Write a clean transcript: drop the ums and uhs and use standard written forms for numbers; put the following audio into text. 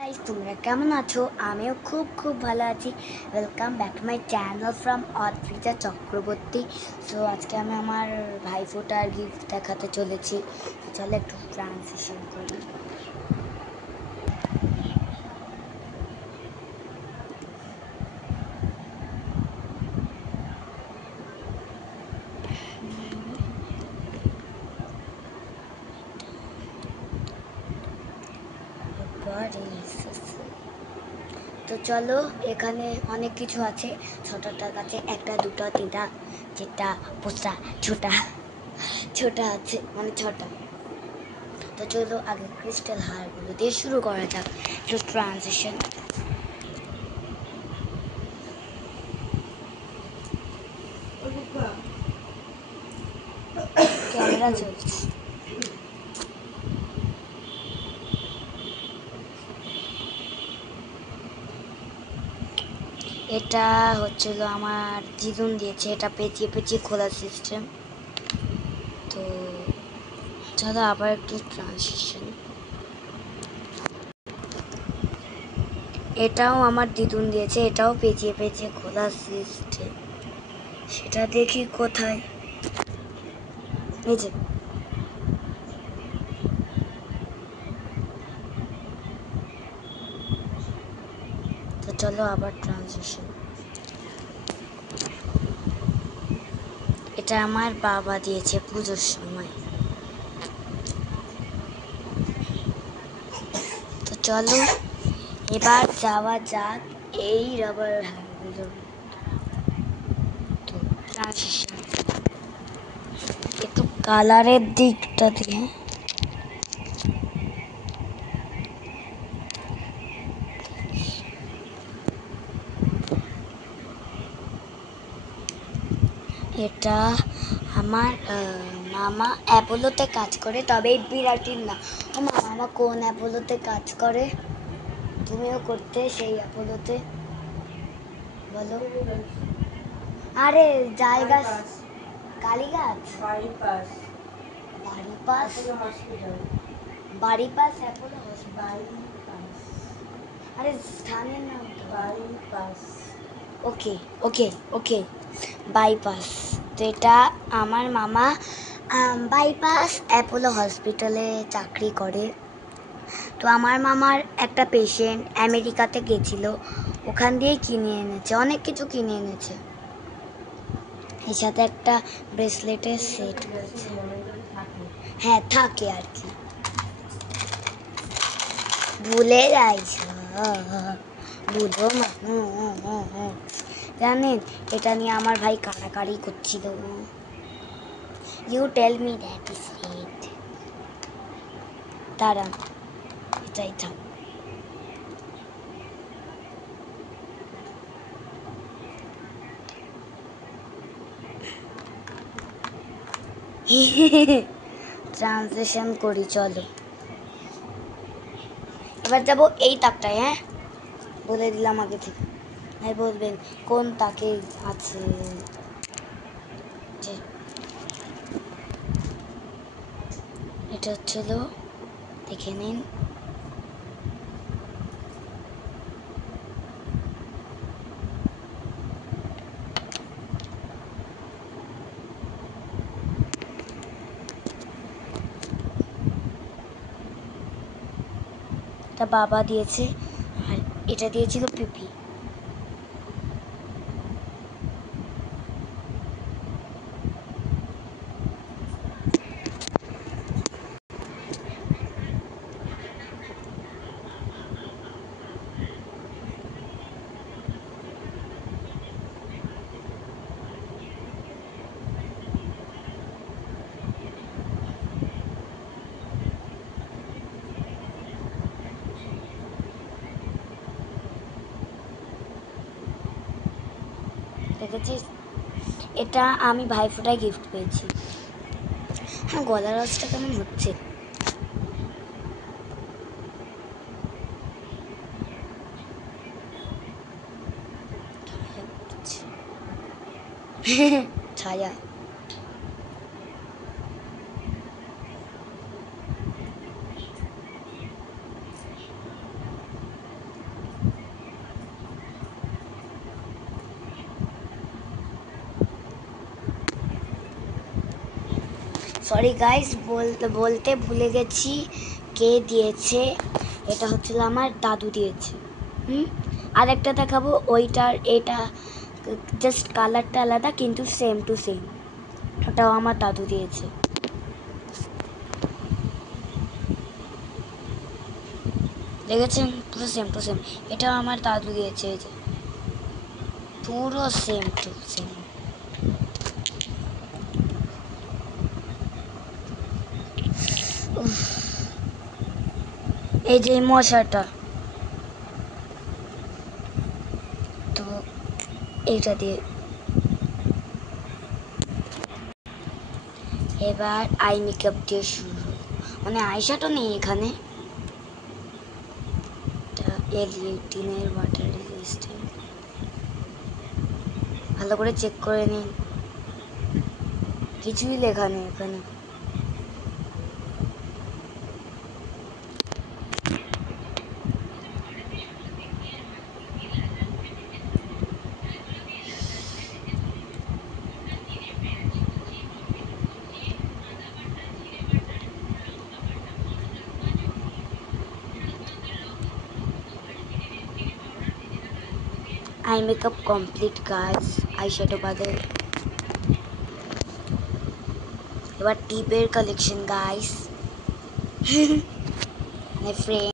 Guys তোমরা কেমন আছো? আমিও খুব খুব ভালো আছি। Welcome back to my channel from Adrija Chakraborty. So আজকে আমি আমার ভাইফোঁটার গিফট দেখাতে চলেছি। তো চলো একটু ট্রান্সিশন করি। তো চলো, এখানে অনেক কিছু আছে। ছোটটার কাছে একটা দুটো তিনটা চারটা পাঁচটা ছোটা ছোটা আছে, মানে ছটা। তো চলো আগে ক্রিস্টাল হারগুলো দিয়ে শুরু করা যাক। একটু ট্রানজিশন। ক্যামেরা চলছে। এটা হচ্ছিল আমার দিদুন দিয়েছে, এটা পেঁচিয়ে পেঁচিয়ে খোলার সিস্টেম। তো চলো আবার একটু ট্রানজিশন। এটাও আমার দিদুন দিয়েছে, এটাও পেঁচিয়ে পেঁচিয়ে খোলার সিস্টেম। সেটা দেখি কোথায়। এই যে তো চলো আবার ট্রানজিশন। এটা আমার বাবা দিয়েছে পুজোর সময়। তো চলো এবার যাওয়া যাক এই রাবার হ্যান্ডগুলোর। তো ট্রানজিশন একটু কালারের দিকটা দিয়ে। এটা আমার মামা অ্যাপোলোতে কাজ করে, তবে এই বিরাটির না। ও মামা কোন অ্যাপোলোতে কাজ করে? তুমিও করতে সেই অ্যাপোলোতে? বলো। আরে জায়গা কালীগাছ, বাড়িপাস, বাড়িপাস অ্যাপোলো হসপিটাল। আরে স্থানের নাম তো বাইপাস। ওকে ওকে ওকে, বাইপাস। তো এটা আমার মামা বাইপাস অ্যাপোলো হসপিটালে চাকরি করে। তো আমার মামার একটা পেশেন্ট আমেরিকাতে গেছিল, ওখান দিয়েই কিনে এনেছে, অনেক কিছু কিনে এনেছে। এর সাথে একটা ব্রেসলেটের সেট আছে। হ্যাঁ থাকে আর কি, ভুলে যাইছ, বুঝো না। জানেন এটা নিয়ে আমার ভাই কাড়াকাড়ি করছিল। You tell me that is it. দাঁড়ান, এটাই থাক। ট্রান্সলেশন করি চলো। এবার যাবো এই তাকটায়। হ্যাঁ বলে দিলাম আগে থেকে। ভাই বলবেন কোন তাকে আছে। যে এটা হচ্ছিল, দেখে নিন। এটা বাবা দিয়েছে, আর এটা দিয়েছিল পিপি। দেখেছিস, এটা আমি ভাইফোঁটায় গিফট পেয়েছি। হ্যাঁ গলার আওয়াজটা কেমন হচ্ছে। ছায়া। সরি গাইস, বলতে ভুলে গেছি কে দিয়েছে। এটা হচ্ছিল আমার দাদু দিয়েছে। আরেকটা দেখাবো, ওইটার এটা জাস্ট কালারটা আলাদা কিন্তু সেম টু সেম, ওটাও আমার দাদু দিয়েছে। দেখেছেন, পুরো সেম টু সেম। এটাও আমার দাদু দিয়েছে, এই যে পুরো সেম টু সেম। এই যে মশাটা, তো এইটা দিয়ে এবার আই মেকআপ দিয়ে শুরু। মানে আইশ্যাডো নেই এখানে, এর ওয়াটার রেজিস্ট্যান্ট। ভালো করে চেক করে নিন, কিছুই লেখা নেই এখানে। Eye makeup complete guys, eyeshadow বাদে। এবার টিপের কালেকশন গাইস। My friend